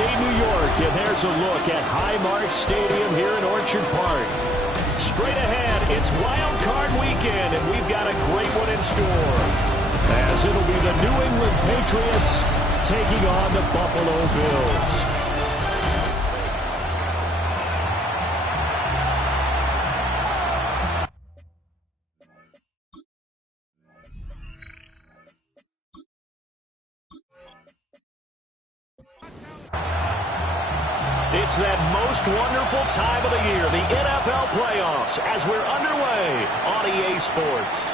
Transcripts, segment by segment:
upstate New York, and there's a look at Highmark Stadium here in Orchard Park. Straight ahead, it's Wildcard weekend, and we've got a great one in store, as it'll be the New England Patriots taking on the Buffalo Bills. It's that most wonderful time of the year, the NFL playoffs, as we're underway on EA Sports.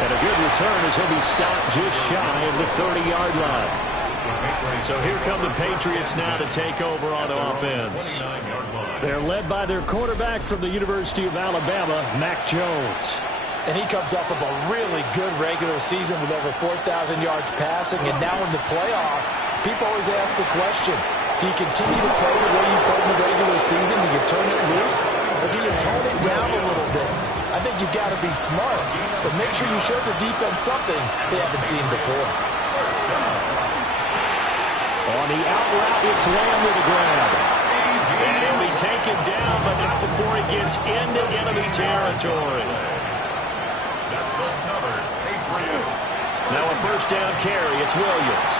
And a good return as he'll be stopped just shy of the 30-yard line. So here come the Patriots now to take over on offense. They're led by their quarterback from the University of Alabama, Mac Jones. And he comes off of a really good regular season with over 4,000 yards passing. And now in the playoffs, people always ask the question, do you continue to play the way you played in the regular season? Do you turn it loose? Or do you tone it down a little bit? I think you've got to be smart. But make sure you show the defense something they haven't seen before. On the out route, it's Lamb with a grab. And he'll be taken down, but not before he gets into enemy territory. That's another Patriots. Now a first down carry. It's Williams.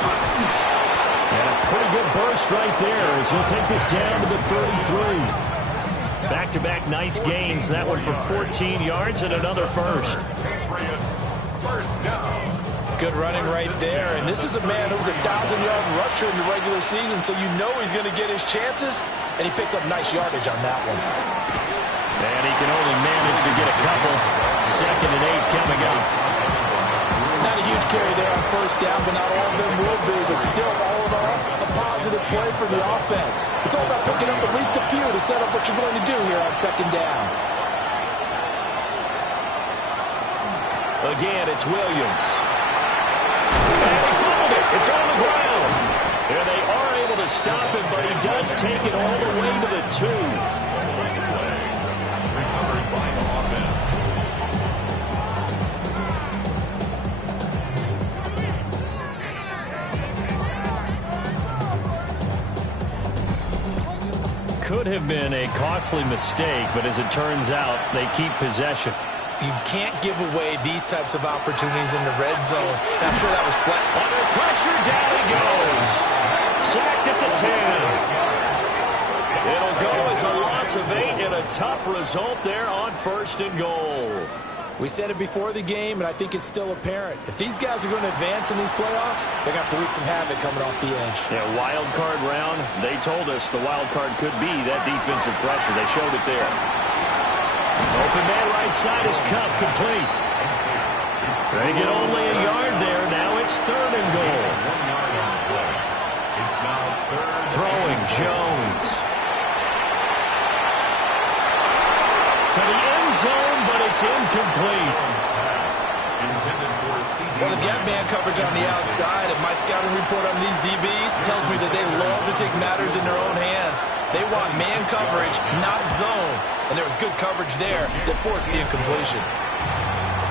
And a pretty good burst right there as he'll take this down to the 33. Back-to-back nice gains. That one for 14 yards and another first. Patriots, first down. Good running right there. And this is a man who's a 1,000-yard rusher in the regular season, so you know he's going to get his chances. And he picks up nice yardage on that one. And he can only manage to get a couple. 2nd and 8 coming up. Not a huge carry there on first down, but not all of them will be. But still, all in all, a positive play for the offense. It's all about picking up at least a few to set up what you're going to do here on 2nd down. Again, it's Williams. And he fumbled it. It's on the ground. And they are able to stop him, but he does take it all the way to the 2. Could have been a costly mistake, but as it turns out, they keep possession. You can't give away these types of opportunities in the red zone. I'm sure that was flat. Under pressure, down he goes. Sacked at the 10. It'll go as a loss of 8 and a tough result there on 1st and goal. We said it before the game, and I think it's still apparent. If these guys are going to advance in these playoffs, they're going to have to wreak some havoc coming off the edge. Yeah, wild card round, they told us the wild card could be that defensive pressure. They showed it there. Open man right side is Cup complete. They get only a yard there. Now it's 3rd and goal. It's now 3rd. Throwing Jones. To the end zone, but it's incomplete. Well, they've got man coverage on the outside, and my scouting report on these DBs tells me that they love to take matters in their own hands. They want man coverage, not zone. And there was good coverage there that forced the incompletion.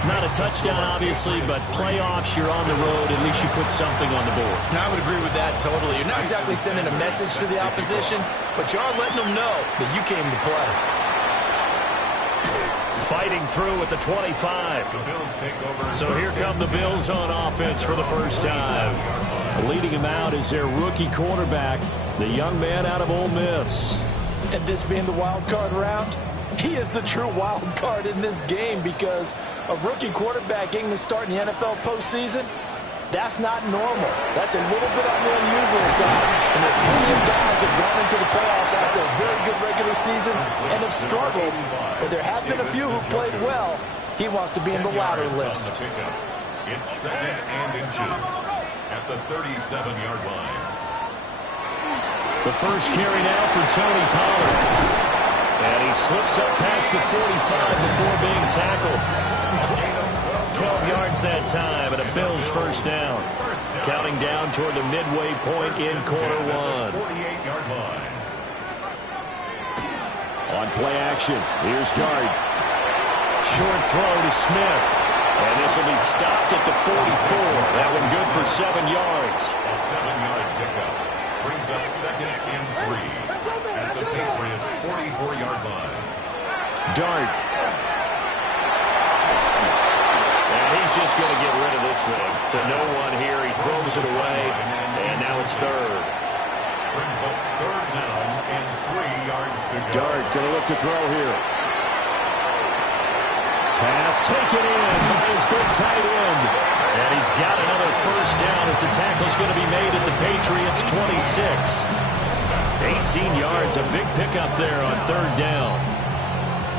Not a touchdown, obviously, but playoffs, you're on the road. At least you put something on the board. I would agree with that totally. You're not exactly sending a message to the opposition, but you are letting them know that you came to play. Fighting through at the 25. The Bills take over. So here come the Bills on offense for the first time. Leading him out is their rookie quarterback, the young man out of Ole Miss. And this being the wild card round, he is the true wild card in this game because a rookie quarterback getting to start in the NFL postseason, that's not normal. That's a little bit on the unusual side. And there's plenty of guys that have gone into the playoffs after a very good regular season and have struggled. But there have been a few who played well. He wants to be in the latter list. It's 2nd and inches at the 37-yard line. The first carry now for Tony Pollard. And he slips up past the 45 before being tackled. 12 yards that time, and a Bills first down. Counting down toward the midway point in quarter 1. 48-yard line. On play action, here's Dart. Short throw to Smith. And this will be stopped at the 44. That one good for 7 yards. A 7-yard pickup brings up 2nd and 3 at the Patriots' 44-yard line. Dart. And he's just going to get rid of this thing. To no one here. He throws it away. And now it's 3rd. Brings up 3rd down and 3 yards to go. Dart going to look to throw here. Pass taken in by his big tight end. And he's got another first down as the tackle's going to be made at the Patriots' 26. 18 yards, a big pickup there on 3rd down.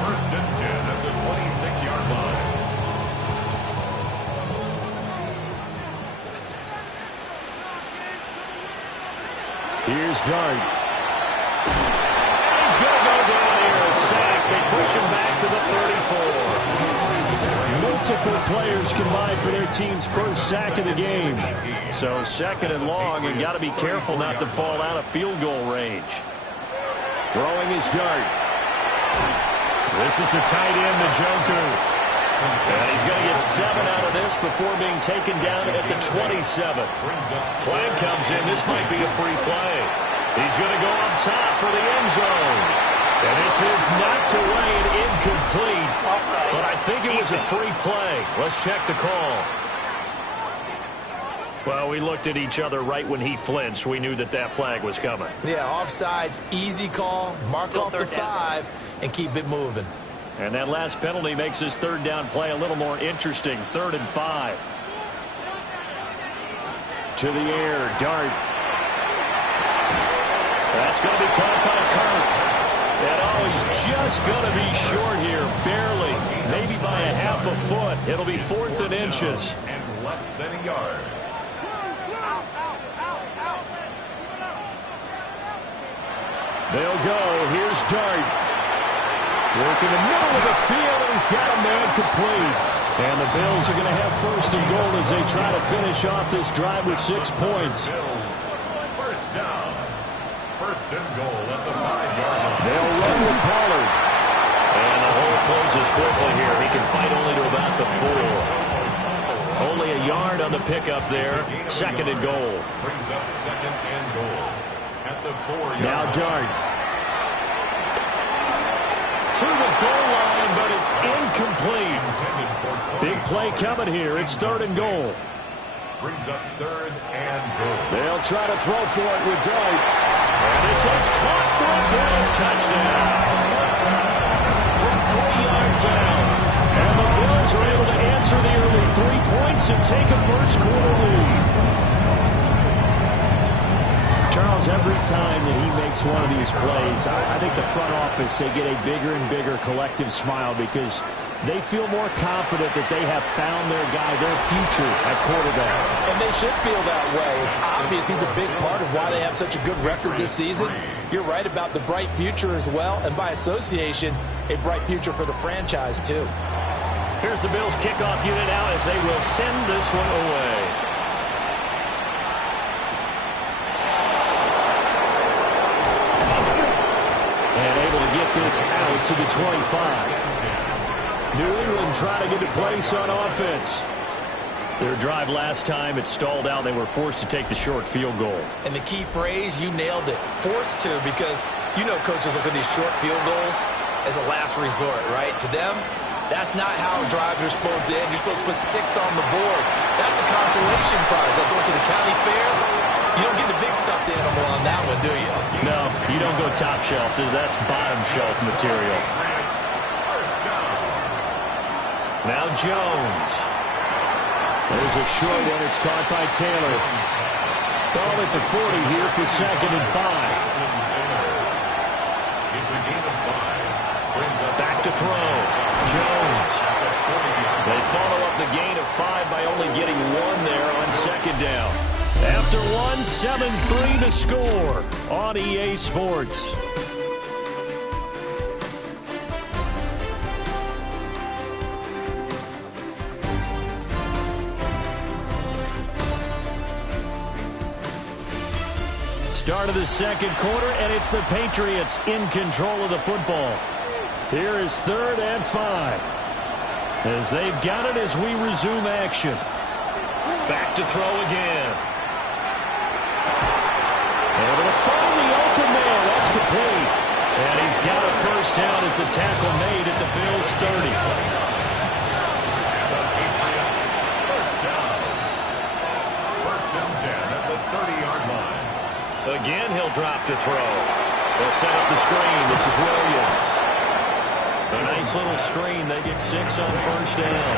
1st and 10 at the 26-yard line. Here's Dart. He's going to go down here, a sack. They push him back to the 34. Multiple players combined for their team's first sack of the game. So 2nd and long, and got to be careful not to fall out of field goal range. Throwing his Dart. This is the tight end, the Joker. And he's going to get 7 out of this before being taken down at the 27. Flag comes in. This might be a free play. He's going to go up top for the end zone. And this is knocked away and incomplete. But I think it was a free play. Let's check the call. Well, we looked at each other right when he flinched. We knew that that flag was coming. Yeah, offsides, easy call. Mark off the 5 and keep it moving. And that last penalty makes his 3rd down play a little more interesting. 3rd and 5. To the air, Dart. That's going to be caught by Kirk. And he's just going to be short here, barely. Maybe by a half a foot. It'll be 4th and inches. And less than a yard. They'll go. Here's Dart. Working the middle of the field, and he's got a man complete. And the Bills are going to have 1st and goal as they try to finish off this drive with 6 points. Bills, 1st down. 1st and goal at the 5-yard line. They'll run with Pollard. And the hole closes quickly here. He can fight only to about the 4. Only a yard on the pickup there. 2nd and goal. Brings up 2nd and goal at the 4-yard line. Now Dart. To the goal line, but it's incomplete. Big play coming here. It's 3rd and goal. Brings up 3rd and goal. They'll try to throw for it with Dart. And this is caught for a Bills touchdown. From 3 yards out. And the Bills are able to answer the early 3 points and take a first quarter lead. Charles, every time that he makes one of these plays, I think the front office, they get a bigger and bigger collective smile because they feel more confident that they have found their guy, their future at quarterback. And they should feel that way. It's obvious he's a big part of why they have such a good record this season. You're right about the bright future as well, and by association, a bright future for the franchise too. Here's the Bills kickoff unit out as they will send this one away. And able to get this out to the 25. New England trying to get a place on offense. Their drive last time, it stalled out. They were forced to take the short field goal. And the key phrase, you nailed it, forced to, because you know coaches look at these short field goals as a last resort, right? To them, that's not how drives are supposed to end. You're supposed to put 6 on the board. That's a consolation prize. Like going to the county fair, you don't get the big stuffed animal on that one, do you? No, you don't go top shelf. That's bottom shelf material. Now Jones. There's a short one. It's caught by Taylor. Ball at the 40 here for 2nd and 5. It's a gain of 5. Back to throw. Jones. They follow up the gain of 5 by only getting 1 there on 2nd down. After 1, 7-3 to score on EA Sports. Start of the 2nd quarter, and it's the Patriots in control of the football. Here is 3rd and 5. as they've got it as we resume action. Back to throw again. Able to find the open man. That's complete. And he's got a first down as a tackle made at the Bills' 30. And the Patriots first down. First and 10 at the 30-yard line. Again, he'll drop to throw. They'll set up the screen. This is Williams. A nice little screen. They get 6 on first down.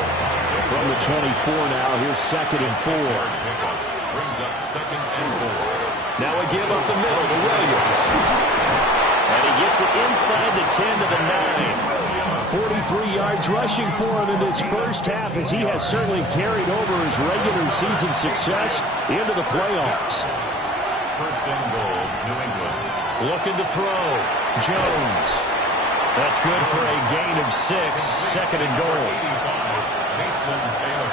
From the 24 now, here's 2nd and 4. Brings up 2nd and 4. Now a give up the middle to Williams. And he gets it inside the 10 to the 9. 43 yards rushing for him in this first half, as he has certainly carried over his regular season success into the playoffs. First and goal, New England. Looking to throw. Jones. That's good for a gain of 6. 2nd and goal. 85, Mason Taylor.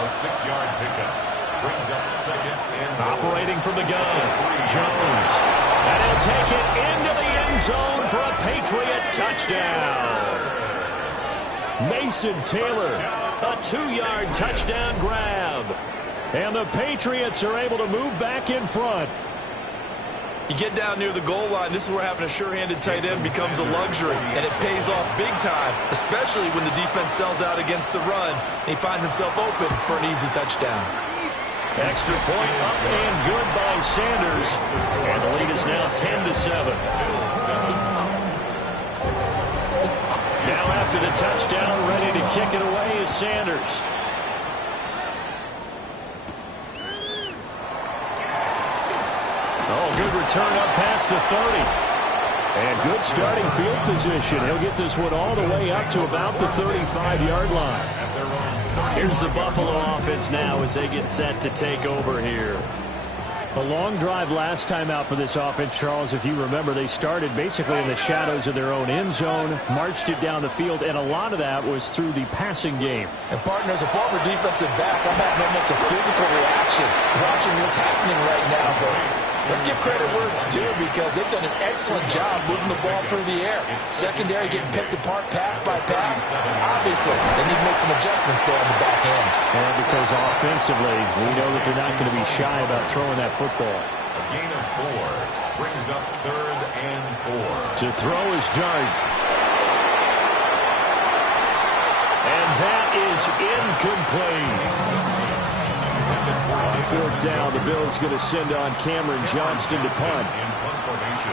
A 6-yard pickup. Brings up 2nd and goal. Operating from the gun. Jones. And he'll take it into the end zone for a Patriot touchdown. Mason Taylor. A 2-yard touchdown grab. And the Patriots are able to move back in front. You get down near the goal line, this is where having a sure-handed tight end becomes a luxury, and it pays off big time, especially when the defense sells out against the run, and he finds himself open for an easy touchdown. Extra point up and good by Sanders, and the lead is now 10-7. Now after the touchdown, ready to kick it away is Sanders. Oh, good return up past the 30. And good starting field position. He'll get this one all the way up to about the 35-yard line. Here's the Buffalo offense now as they get set to take over here. A long drive last time out for this offense, Charles. If you remember, they started basically in the shadows of their own end zone, marched it down the field, and a lot of that was through the passing game. And, partner, as a former defensive back, I'm having almost a physical reaction watching what's happening right now. But let's give credit where it's due, because they've done an excellent job moving the ball through the air. Secondary getting picked apart pass by pass. Obviously, they need to make some adjustments there on the back end. And because offensively, we know that they're not going to be shy about throwing that football. A gain of 4 brings up 3rd and 4. To throw is Dart. And that is incomplete. On 4th down, the Bills going to send on Cameron Johnston to punt. In punt formation.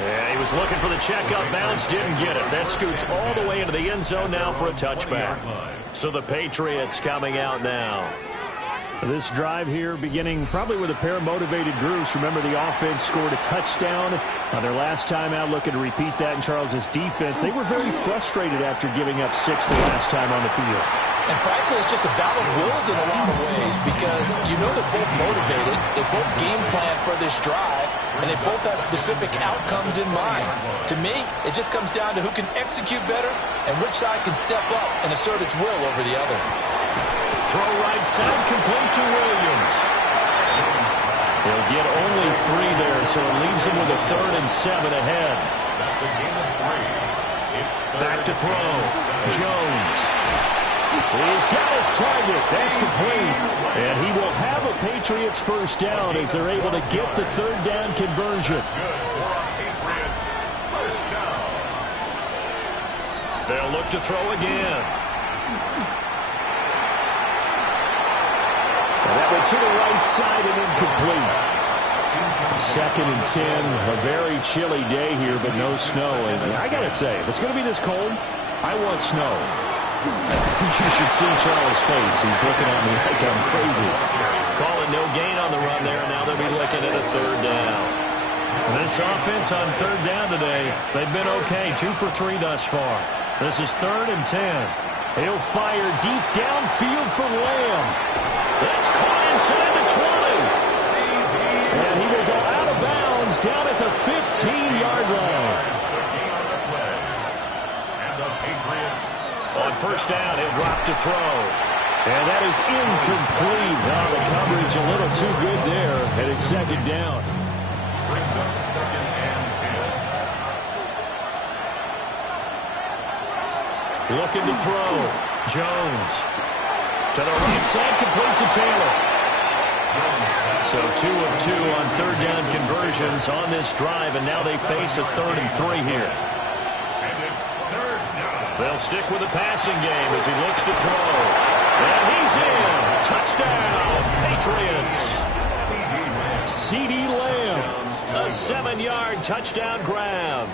Yeah, he was looking for the checkup bounce, didn't get it. That scoots all the way into the end zone now for a touchback. So the Patriots coming out now. This drive here beginning probably with a pair of motivated groups. Remember, the offense scored a touchdown on their last time out. Looking to repeat that in Charles's defense. They were very frustrated after giving up 6 the last time on the field. And frankly, it's just a battle of wills in a lot of ways, because you know they're both motivated, they both game plan for this drive, and they both have specific outcomes in mind. To me, it just comes down to who can execute better and which side can step up and assert its will over the other. Throw right side, complete to Williams. He'll get only 3 there, so it leaves him with a 3rd and 7 ahead. That's a gain of 3. It's Back to throw. Jones. He's got his target. That's complete. And he will have a Patriots first down as they're able to get the 3rd down conversion. good for a Patriots first down. They'll look to throw again. And that went to the right side and incomplete. 2nd and 10. A very chilly day here, but no snow. And I got to say, if it's going to be this cold, I want snow. You should see Charles' face. He's looking at me like I'm crazy. Calling no gain on the run there. Now they'll be looking at a 3rd down. This offense on 3rd down today, they've been okay. 2 for 3 thus far. This is 3rd and 10. He'll fire deep downfield for Lamb. That's caught inside the 20. And he will go out of bounds down at the 15-yard line. And the Patriots on first down, he'll drop to throw. And that is incomplete. Now the coverage a little too good there, and it's 2nd down. brings up 2nd and 10. Looking to throw. Jones. To the right side, complete to Taylor. So 2 of 2 on third down conversions on this drive, and now they face a 3rd and 3 here. And it's 3rd down. They'll stick with the passing game as he looks to throw. And he's in. Touchdown, Patriots. CeeDee Lamb, a 7-yard touchdown grab,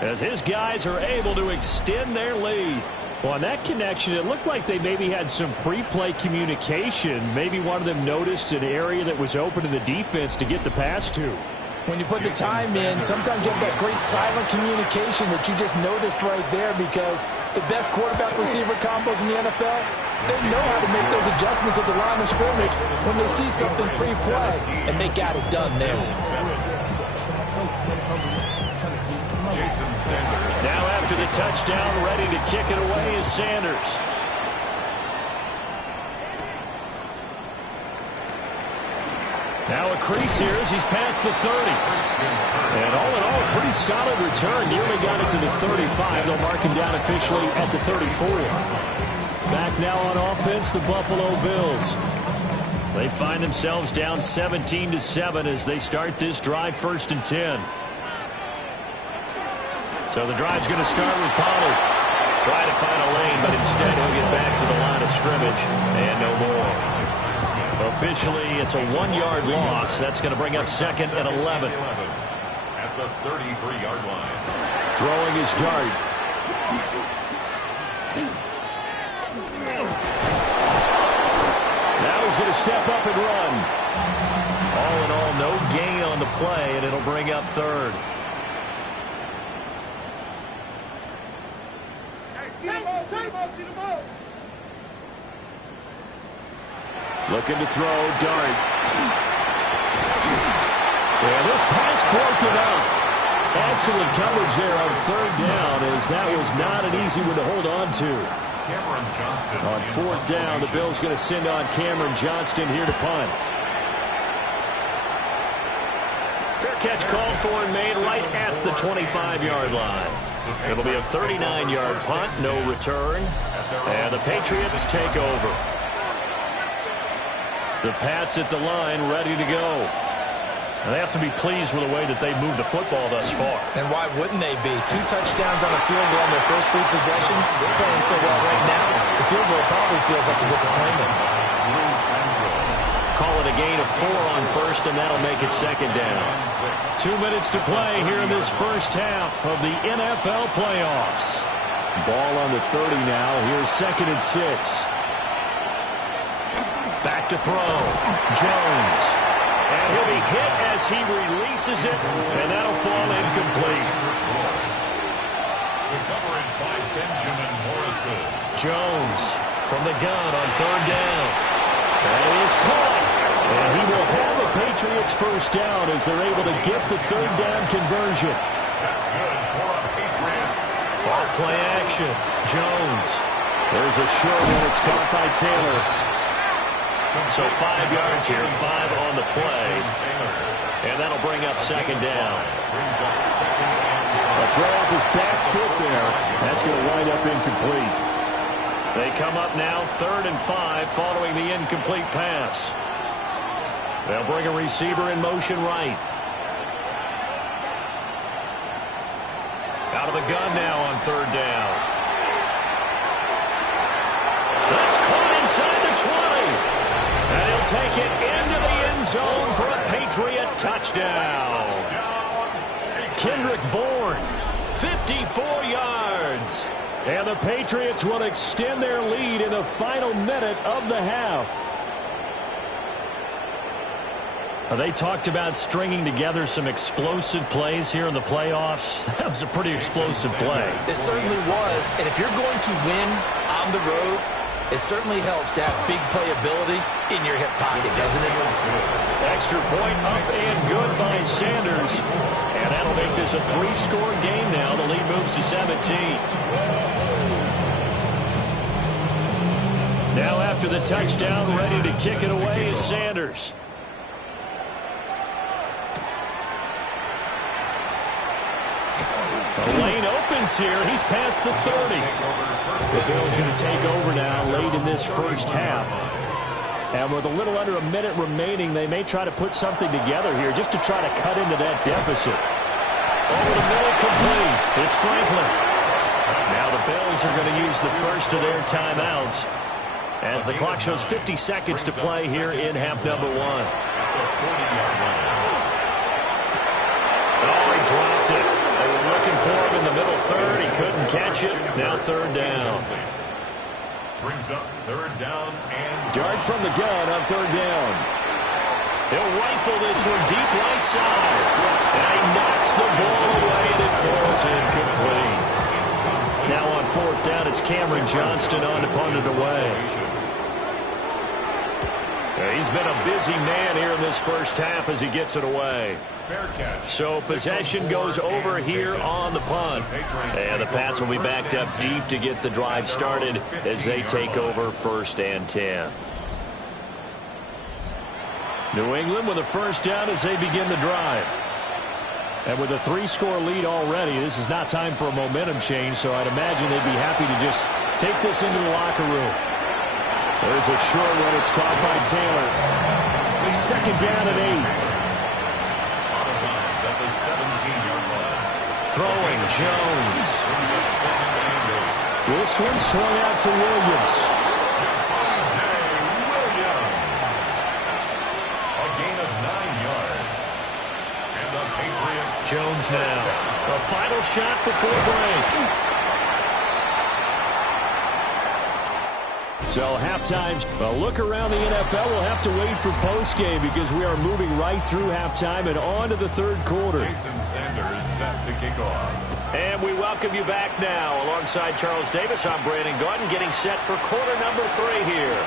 as his guys are able to extend their lead. Well, on that connection, it looked like they maybe had some pre-play communication. Maybe one of them noticed an area that was open in the defense to get the pass to. When you put the time in, sometimes you have that great silent communication that you just noticed right there, because the best quarterback-receiver combos in the NFL, they know how to make those adjustments at the line of scrimmage when they see something pre-play, and they got it done there. Now after the touchdown, ready to kick it away is Sanders. Now a crease here as he's past the 30. And all in all, a pretty solid return. Nearly got it to the 35. They'll mark him down officially at the 34. Back now on offense, the Buffalo Bills. They find themselves down 17-7 as they start this drive, 1st and 10. So the drive's going to start with Pollard. Try to find a lane, but instead he'll get back to the line of scrimmage. And no more. Officially, it's a 1-yard loss. That's going to bring up 2nd and 11. At the 33-yard line. Throwing his dart. Now he's going to step up and run. All in all, no gain on the play, and it'll bring up 3rd. Looking to throw, dart. And this pass broken up. Excellent coverage there on 3rd down, as that was not an easy one to hold on to. Cameron Johnston. On 4th down, the Bills going to send on Cameron Johnston here to punt. Fair catch called for and made right at the 25-yard line. It'll be a 39-yard punt, no return. And the Patriots take over. The Pats at the line, ready to go. And they have to be pleased with the way that they moved the football thus far. And why wouldn't they be? 2 touchdowns on a field goal in their first 3 possessions. They're playing so well right now, the field goal probably feels like a disappointment. Call it a gain of 4 on 1st, and that'll make it 2nd down. 2 minutes to play here in this first half of the NFL playoffs. Ball on the 30 now. Here's 2nd and 6. Back to throw. Jones. And he'll be hit as he releases it, and that'll fall incomplete. The coverage by Benjamin Morrison. Jones from the gun on 3rd down. And he is caught. And he will have a Patriots first down as they're able to get the 3rd down conversion. That's good for a Patriots. Ball play action. Jones. There's a short one. It's caught by Taylor. So 5 yards here, 5 on the play. And that'll bring up 2nd down. A throw off his back foot there. That's going to wind up incomplete. They come up now 3rd and 5 following the incomplete pass. They'll bring a receiver in motion right. Out of the gun now on 3rd down. That's caught inside the 20. And he'll take it into the end zone for a Patriot touchdown. Kendrick Bourne, 54 yards. And the Patriots will extend their lead in the final minute of the half. They talked about stringing together some explosive plays here in the playoffs. That was a pretty explosive play. It certainly was. And if you're going to win on the road, it certainly helps to have big playability in your hip pocket, doesn't it? Extra point up and good by Sanders. And that'll make this a 3-score game now. The lead moves to 17. Now after the touchdown, ready to kick it away is Sanders. The lane opens here. He's past the 30. The Bills going to take over now late in this first half. And with a little under a minute remaining, they may try to put something together here just to try to cut into that deficit. Over the middle, complete. It's Franklin. Now the Bills are going to use the first of their timeouts as the clock shows 50 seconds to play here in half number one. Oh, he dropped it. They were looking for him in the middle third. He couldn't catch it. Now third down. Brings up third down and Dart from the gun on third down. He'll rifle this one deep right side. And he knocks the ball away and it falls incomplete. Now on fourth down, it's Cameron Johnston on to punt it away. He's been a busy man here in this first half as he gets it away. So possession goes over here on the punt. And the Pats will be backed up deep to get the drive started as they take over first and 10. New England with a first down as they begin the drive. And with a 3-score lead already, this is not time for a momentum change, so I'd imagine they'd be happy to just take this into the locker room. There's a short one. It's caught by Taylor. Second down at 8. at the 17-yard line. Throwing Jones. This one swung out to Williams. A gain of 9 yards. And the Patriots. Jones now. A final shot before break. So halftime, a look around the NFL. We'll have to wait for postgame because we are moving right through halftime and on to the third quarter. Jason Sanders set to kick off. And we welcome you back now. Alongside Charles Davis, I'm Brandon Gaudin getting set for quarter number 3 here.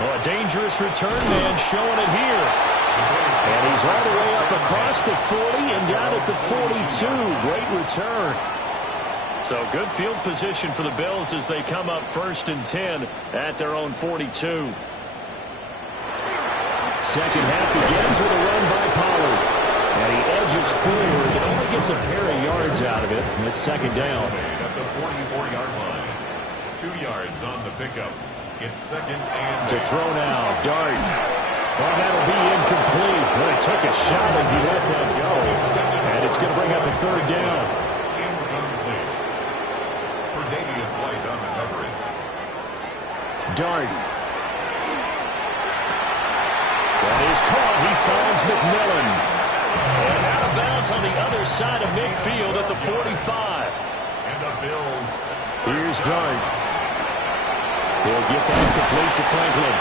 Well, a dangerous return man showing it here. And he's all the way up across the 40 and down at the 42. Great return. So good field position for the Bills as they come up first and 10 at their own 42. Second half begins with a run by Pollard. And he edges forward and only gets a pair of yards out of it. And it's second down. At the 44-yard line. 2 yards on the pickup. It's second and to throw now. Dart. Well, that'll be incomplete. Well, he took a shot as he let that go. And it's going to bring up a third down. Dart. That is caught. He finds McMillan. And out of bounds on the other side of midfield at the 45. And the Bills. Here's Dart. He'll get that complete to Franklin.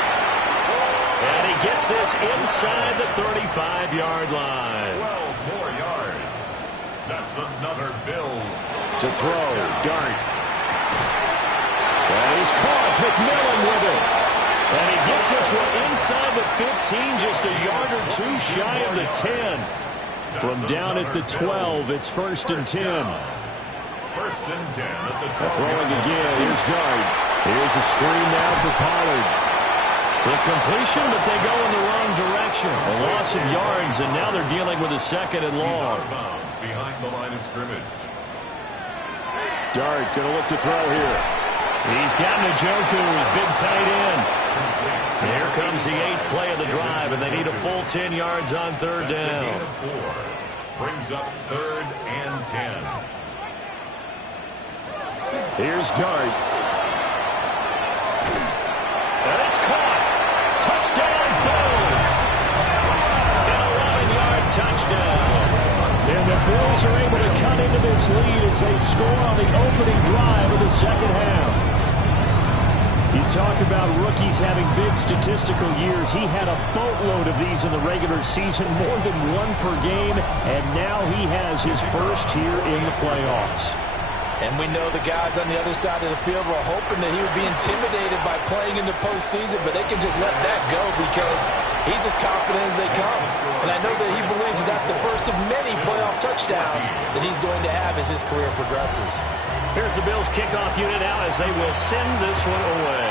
And he gets this inside the 35-yard line. 12 more yards. That's another Bills. To throw. Dart. That is caught. McMillan with it. And he gets this one inside the 15, just a yard or two shy of the 10. From down at the 12, it's first and 10. First and 10 at the 12. Throwing again. Here's Dart. Here's a screen now for Pollard. The completion, but they go in the wrong direction. A loss of yards, and now they're dealing with a second and long. He's out of bounds behind the line of scrimmage. Dart going to look to throw here. He's got Njoku, his big tight end. Here comes the 8th play of the drive, and they need a full 10 yards on third down. A gain of 4. Brings up third and 10. Here's Dart. And it's caught. Touchdown, Bills. An 11-yard touchdown. And the Bills are able to cut into this lead as they score on the opening drive of the second half. You talk about rookies having big statistical years. He had a boatload of these in the regular season, more than one per game, and now he has his first here in the playoffs. And we know the guys on the other side of the field were hoping that he would be intimidated by playing in the postseason, but they can just let that go because he's as confident as they come. And I know that he believes that that's the first of many playoff touchdowns that he's going to have as his career progresses. Here's the Bills kickoff unit now as they will send this one away.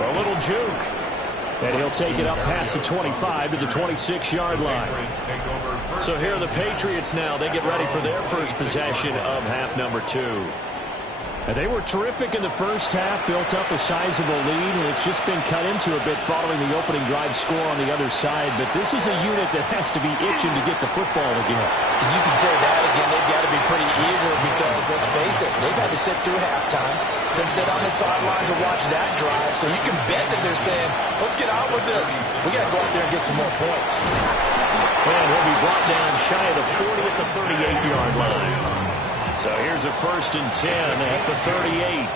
A little juke. And he'll take it up past the 25 to the 26-yard line. So here are the Patriots now. They get ready for their first possession of half number 2. And they were terrific in the first half, built up a sizable lead, and it's just been cut into a bit following the opening drive score on the other side. But this is a unit that has to be itching to get the football again. And you can say that again. They've got to be pretty eager because, let's face it, they've had to sit through halftime, then sit on the sidelines and watch that drive. So you can bet that they're saying, let's get on with this. We got to go out there and get some more points. And he'll be brought down shy of the 40 at the 38-yard line. So here's a 1st and 10 at the 38.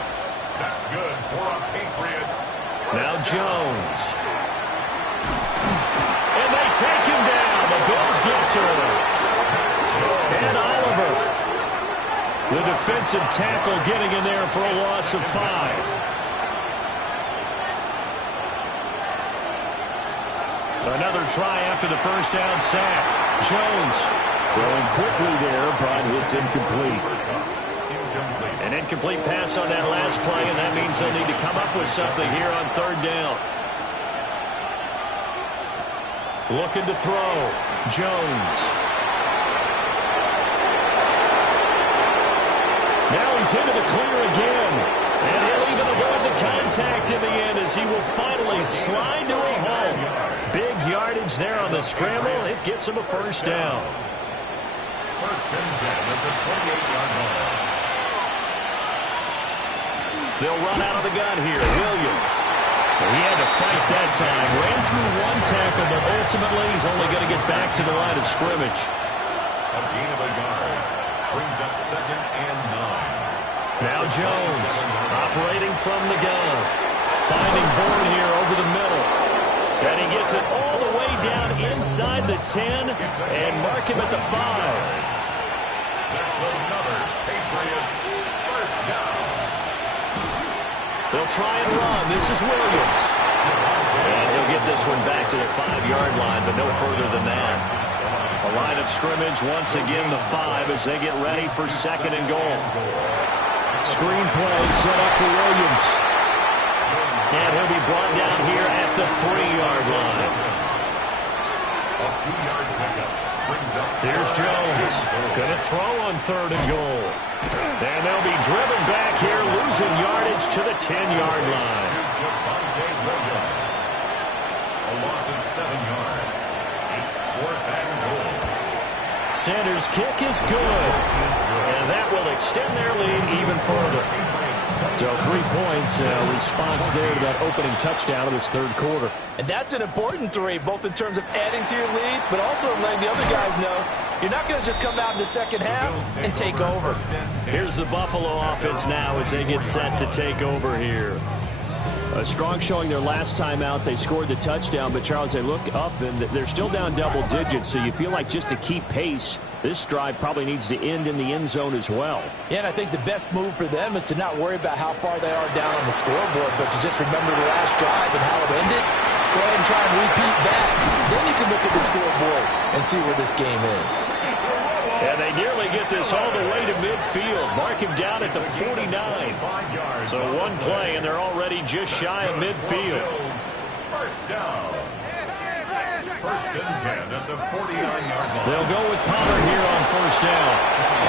That's good for our Patriots. Now Jones. And they take him down. The Bills get to him. And Oliver. The defensive tackle getting in there for a loss of 5. Another try after the first down sack. Jones throwing quickly there, but it's incomplete. An incomplete pass on that last play, and that means they'll need to come up with something here on 3rd down. Looking to throw. Jones. Now he's into the clear again. And he'll even avoid the contact in the end as he will finally slide to a home. Big yardage there on the scramble. It gets him a 1st down. 1st and 10 at the 28-yard line. They'll run out of the gun here. Williams. He had to fight that time. Ran through one tackle, but ultimately he's only going to get back to the line of scrimmage. A gain of a yard. Brings up 2nd and 9. Now Jones operating from the gun. Finding Bourne here over the middle. And he gets it all the way down inside the 10 and mark him at the 5. That's another Patriots 1st down. They'll try and run. This is Williams. And he'll get this one back to the 5-yard line, but no further than that. A line of scrimmage, once again the 5 as they get ready for 2nd and goal. Screen play set up for Williams. And he'll be brought down here at the 3-yard line. A 2-yard pickup brings up. Here's Jones. Going to throw on 3rd and goal. And they'll be driven back here, losing yardage to the 10-yard line. A loss of 7 yards. It's 4th and goal. Sanders' kick is good. And that will extend their lead even further. So 3 points, response there to that opening touchdown of this 3rd quarter. And that's an important 3, both in terms of adding to your lead, but also letting the other guys know you're not going to just come out in the 2nd half and take over. Here's the Buffalo offense now as they get set to take over here. A strong showing their last time out. They scored the touchdown, but Charles, they look up and they're still down double digits, so you feel like just to keep pace, this drive probably needs to end in the end zone as well. Yeah, and I think the best move for them is to not worry about how far they are down on the scoreboard, but to just remember the last drive and how it ended. Go ahead and try and repeat that. Then you can look at the scoreboard and see where this game is. And they nearly get this all the way to midfield. Mark him down at the 49. So one play, and they're already just shy of midfield. 1st down. 1st and 10 at the 49-yard line. They'll go with Pollard here on 1st down.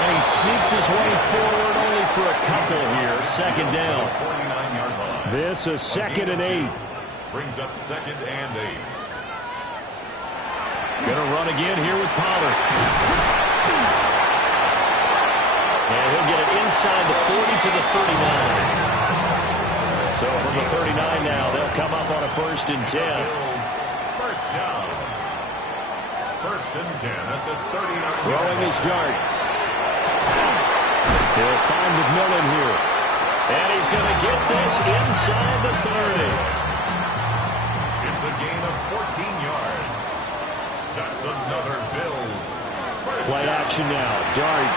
And he sneaks his way forward only for a couple here. 2nd down. 49-yard line. This is 2nd and 8. Brings up 2nd and 8. Gonna run again here with Pollard. And he'll get it inside the 40 to the 39. So from the 39 now, they'll come up on a 1st and 10. 1st down. 1st and 10 at the 39. Throwing his dart. He'll find McMillan here. And he's going to get this inside the 30. It's a gain of 14 yards. That's another Bills. Play action now. Dart.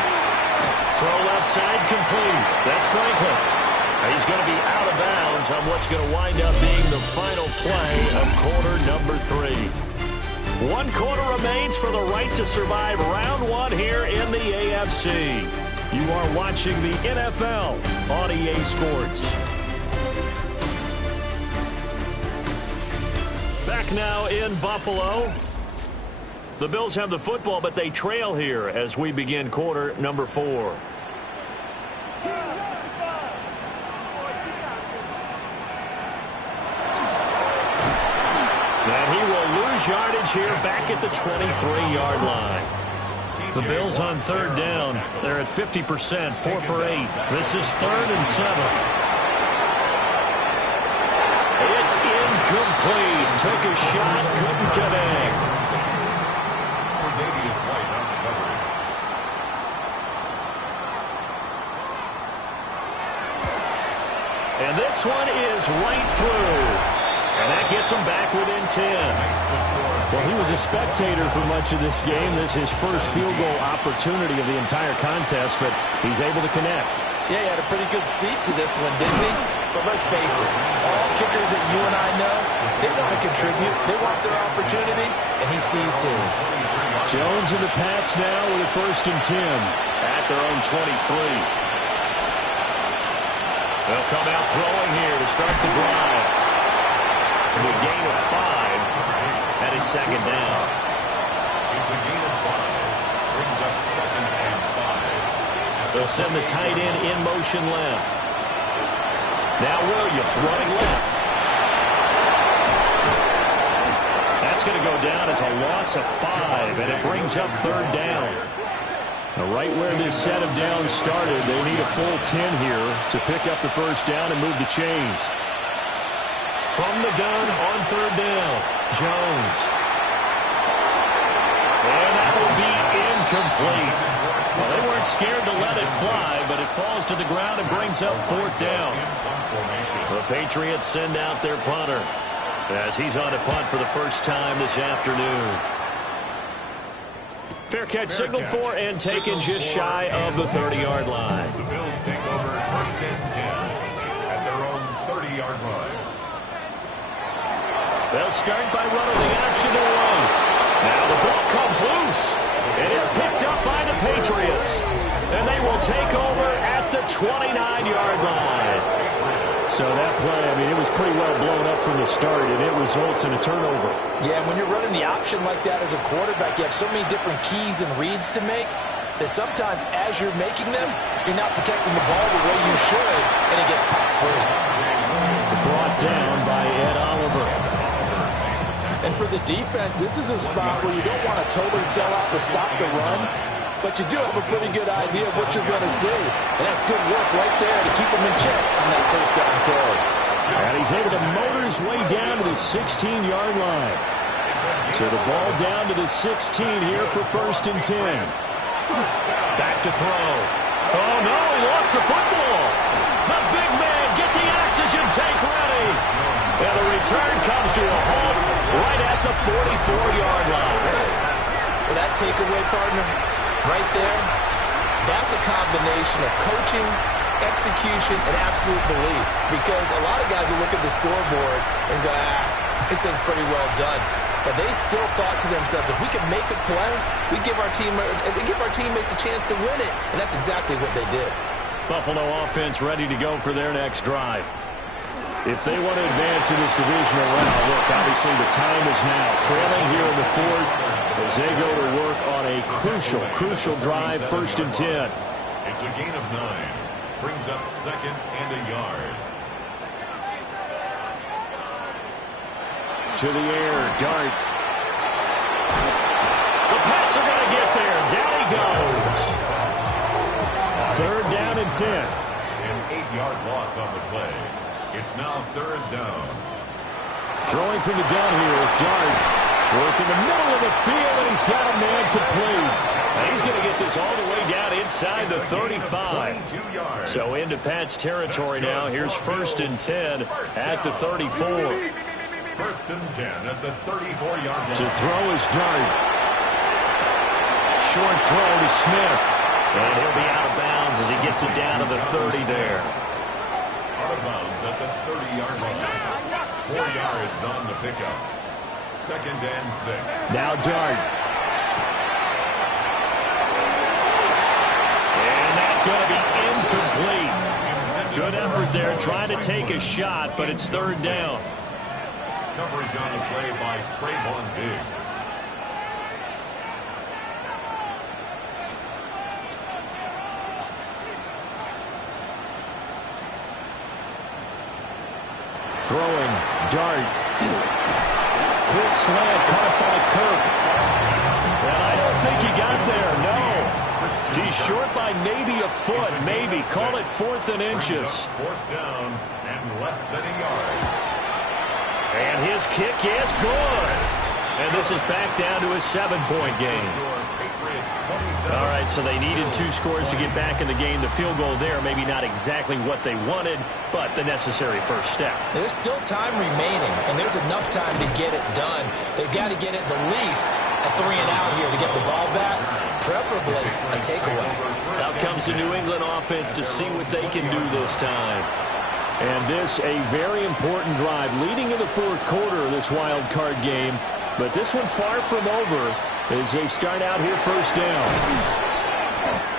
Throw left side complete. That's Franklin. He's going to be out of bounds on what's going to wind up being the final play of quarter number 3. 1 quarter remains for the right to survive round 1 here in the AFC. You are watching the NFL on EA Sports. Back now in Buffalo. The Bills have the football, but they trail here as we begin quarter number 4. And he will lose yardage here back at the 23-yard line. The Bills on third down. They're at 50%, 4 for 8. This is 3rd and 7. It's incomplete. Took a shot, couldn't connect. And this one is right through. And that gets him back within 10. Well, he was a spectator for much of this game. This is his first field goal opportunity of the entire contest, but he's able to connect. Yeah, he had a pretty good seat to this one, didn't he? But let's face it, all kickers that you and I know, they want to contribute. They want their opportunity, and he seized his. Jones and the Pats now with a 1st and 10. At their own 23. They'll come out throwing here to start the drive. And a gain of 5. And it's 2nd down. It's a gain of 5. Brings up 2nd and 5. They'll send the tight end in motion left. Now Williams running left. That's going to go down as a loss of 5, and it brings up 3rd down. Now, right where this set of downs started, they need a full 10 here to pick up the 1st down and move the chains. From the gun on 3rd down, Jones. And that will be incomplete. Well, they weren't scared to let it fly, but it falls to the ground and brings up 4th down. The Patriots send out their punter as he's on a punt for the first time this afternoon. Fair catch signaled for and taken just shy of the 30-yard line. The Bills take over 1st and 10 at their own 30-yard line. They'll start by running the option to run. Now the ball comes loose, and it's picked up by the Patriots. And they will take over at the 29-yard line. So that play, I mean, it was pretty well blown up from the start, and it results in a turnover. Yeah, when you're running the option like that as a quarterback, you have so many different keys and reads to make that sometimes as you're making them, you're not protecting the ball the way you should, and it gets popped free. Brought down by Ed Oliver. And for the defense, this is a spot where you don't want to totally sell out to stop the run, but you do have a pretty good idea of what you're going to see. And that's good work right there to keep him in check on that 1st down carry. And he's able to motor his way down to the 16-yard line. So the ball down to the 16 here for 1st and 10. Back to throw. Oh, no, he lost the football. The big man, get the oxygen tank ready. And the return comes to a halt right at the 44-yard line. Well, that takeaway, partner, right there, that's a combination of coaching, execution, and absolute belief. Because a lot of guys will look at the scoreboard and go, this thing's pretty well done. But they still thought to themselves, if we could make a play, we give our teammates a chance to win it. And that's exactly what they did. Buffalo offense ready to go for their next drive. If they want to advance in this divisional round, look, obviously the time is now. Trailing here in the 4th as they go to work on a crucial drive, 1st and 10. It's a gain of 9. Brings up 2nd and a yard. To the air, Dart. The Pats are going to get there. Down he goes. 3rd down and 10. An 8-yard loss on the play. It's now 3rd down. Throwing from the gun here, Dart. Work in the middle of the field, and he's got a man complete. And he's going to get this all the way down inside the 35. So into Pat's territory now. Here's 1st and 10 at the 34. 1st and 10 at the 34-yard line. To throw is Dart. Short throw to Smith. And he'll be out of bounds as he gets it down to the 30 there. Out of bounds at the 30-yard line. 4 yards on the pickup. 2nd and 6. Now Dart. And that's going to be incomplete. Good effort there trying to take a shot, but it's 3rd down. Coverage on the play by Trayvon Diggs. Throwing, dart. Quick slant caught by Kirk. And I don't think he got there, no. He's short by maybe a foot, maybe. Call it 4th and inches. 4th down and less than a yard. And his kick is good. And this is back down to a 7-point game. All right, so they needed 2 scores to get back in the game. The field goal there, maybe not exactly what they wanted, but the necessary first step. There's still time remaining, and there's enough time to get it done. They've got to get it the least a 3 and out here to get the ball back, preferably a takeaway. Out comes the New England offense to see what they can do this time. And this, a very important drive leading in the 4th quarter of this wild card game. But this one far from over as they start out here first down.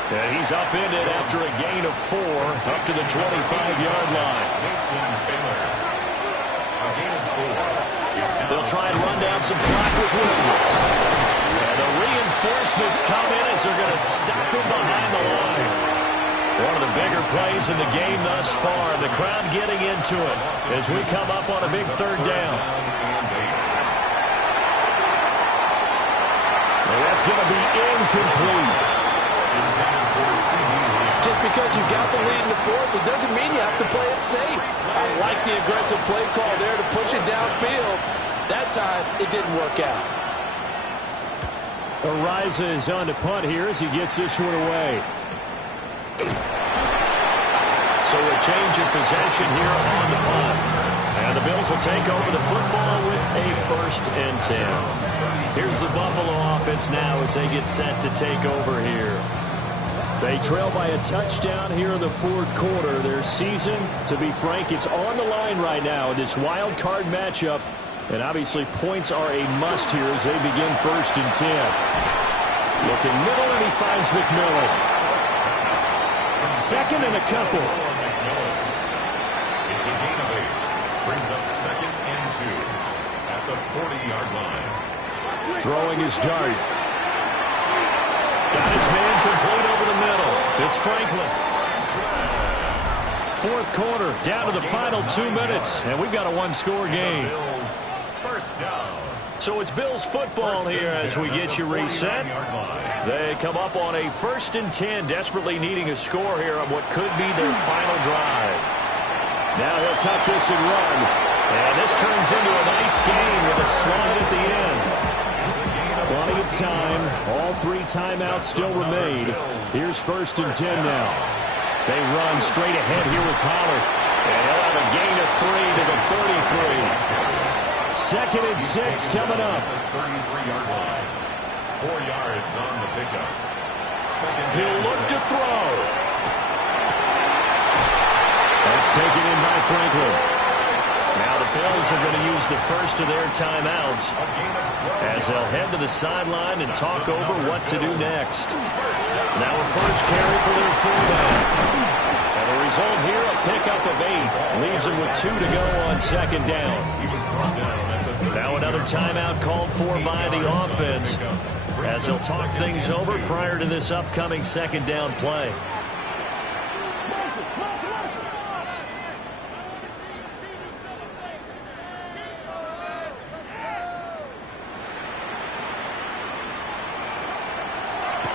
And he's upended after a gain of 4 up to the 25-yard line. They'll try and run down some clock with Williams. And the reinforcements come in as they're going to stop him behind the line. One of the bigger plays in the game thus far. The crowd getting into it as we come up on a big 3rd down. And that's going to be incomplete. Just because you got the lead in the 4th, it doesn't mean you have to play it safe. I like the aggressive play call there to push it downfield. That time, it didn't work out. Ariza is on to punt here as he gets this one away. So a change of possession here on the punt. And the Bills will take over the football with a 1st and 10. Here's the Buffalo offense now as they get set to take over here. They trail by a touchdown here in the 4th quarter. Their season, to be frank, it's on the line right now in this wild card matchup. And obviously points are a must here as they begin 1st and 10. Looking middle, and he finds McMillan. 2nd and a couple. It's a gain of 8. Brings up 2nd and 2 at the 40-yard line. Throwing his dart. Got his man complete over the middle. It's Franklin. 4th quarter, down to the final 2 minutes, and we've got a 1-score game. First down. So it's Bills football here as we get you reset. They come up on a 1st and 10, desperately needing a score here on what could be their final drive. Now they'll tuck this and run. And this turns into a nice game with a slide at the end. Plenty of time. All 3 timeouts still remain. Here's 1st and 10 now. They run straight ahead here with Pollard. And he'll have a gain of 3 to the 33. 2nd and 6 coming up. 33-yard line. 4 yards on the pickup. He'll look to throw. That's taken in by Franklin. Now the Bills are going to use the first of their timeouts as they'll head to the sideline and talk over what to do next. Now a first carry for their fullback. And the result here, a pickup of 8. Leaves them with 2 to go on 2nd down. Now another timeout called for by the offense as they'll talk things over prior to this upcoming 2nd down play.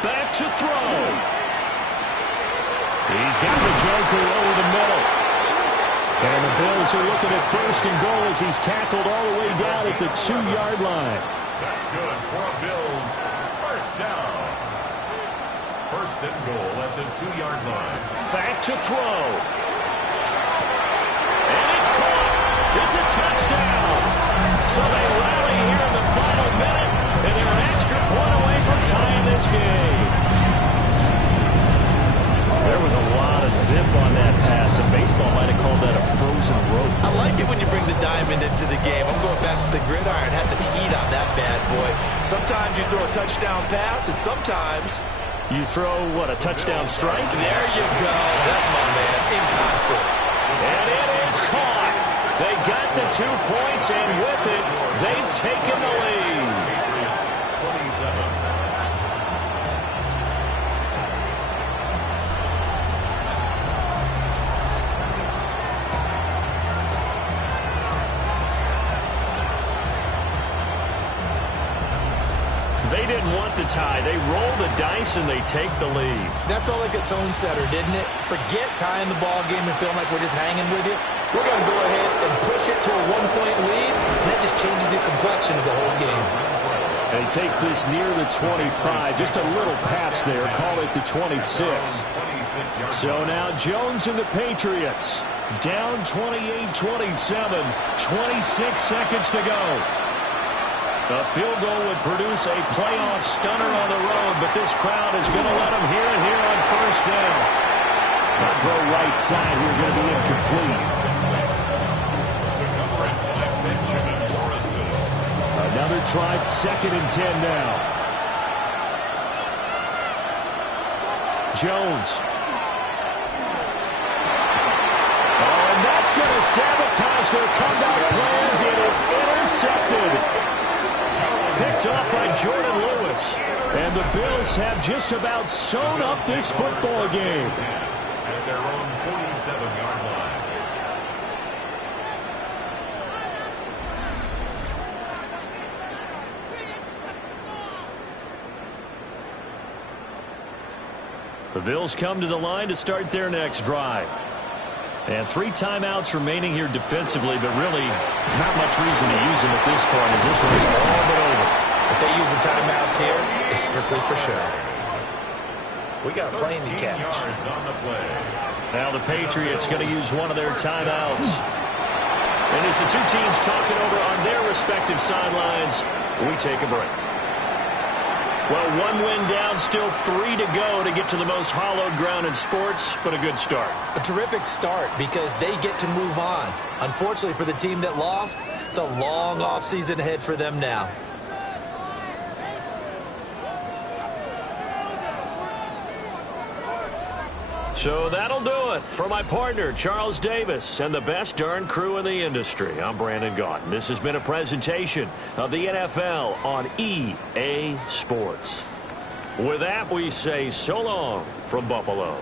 Back to throw. He's got the joker over the middle. And the Bills are looking at 1st and goal as he's tackled all the way down at the 2-yard line. That's good for a Bills. First down. 1st and goal at the 2-yard line. Back to throw. And it's caught. It's a touchdown. So they rally here in the final minute, and they're an extra point away from tying this game. There was a lot of zip on that pass, and baseball might have called that a frozen rope. I like it when you bring the diamond into the game. I'm going back to the gridiron. Had some heat on that bad boy. Sometimes you throw a touchdown pass, and sometimes you throw, what, a touchdown strike? There you go. That's my man, in concert. And it is caught. They got the 2 points, and with it, they've taken the lead. Patriots 27. They didn't want the tie. They roll the dice, and they take the lead. That felt like a tone setter, didn't it? Forget tying the ball game and feeling like we're just hanging with you. We're going to go ahead and push it to a 1-point lead, and that just changes the complexion of the whole game. And he takes this near the 25. Just a little pass there. Call it the 26. So now Jones and the Patriots down 28-27. 26 seconds to go. A field goal would produce a playoff stunner on the road, but this crowd is going to let them hear it here on first down. The throw right side here going to be incomplete. Another try, 2nd and 10 now. Jones. Oh, and that's going to sabotage their comeback plans. It is intercepted. Picked up by Jordan Lewis. And the Bills have just about sewn up this football game. At their own 47-yard line. The Bills come to the line to start their next drive. And 3 timeouts remaining here defensively, but really not much reason to use them at this point as this one's all but over. If they use the timeouts here, it's strictly for show. We got a plane to catch. Yards on the play. Now the Patriots going to use one of their timeouts. And as the two teams talking over on their respective sidelines, we take a break. Well, 1 win down, still 3 to go to get to the most hallowed ground in sports, but a good start. A terrific start because they get to move on. Unfortunately for the team that lost, it's a long offseason ahead for them now. So that'll do it for my partner, Charles Davis, and the best darn crew in the industry. I'm Brandon Gaudin. This has been a presentation of the NFL on EA Sports. With that, we say so long from Buffalo.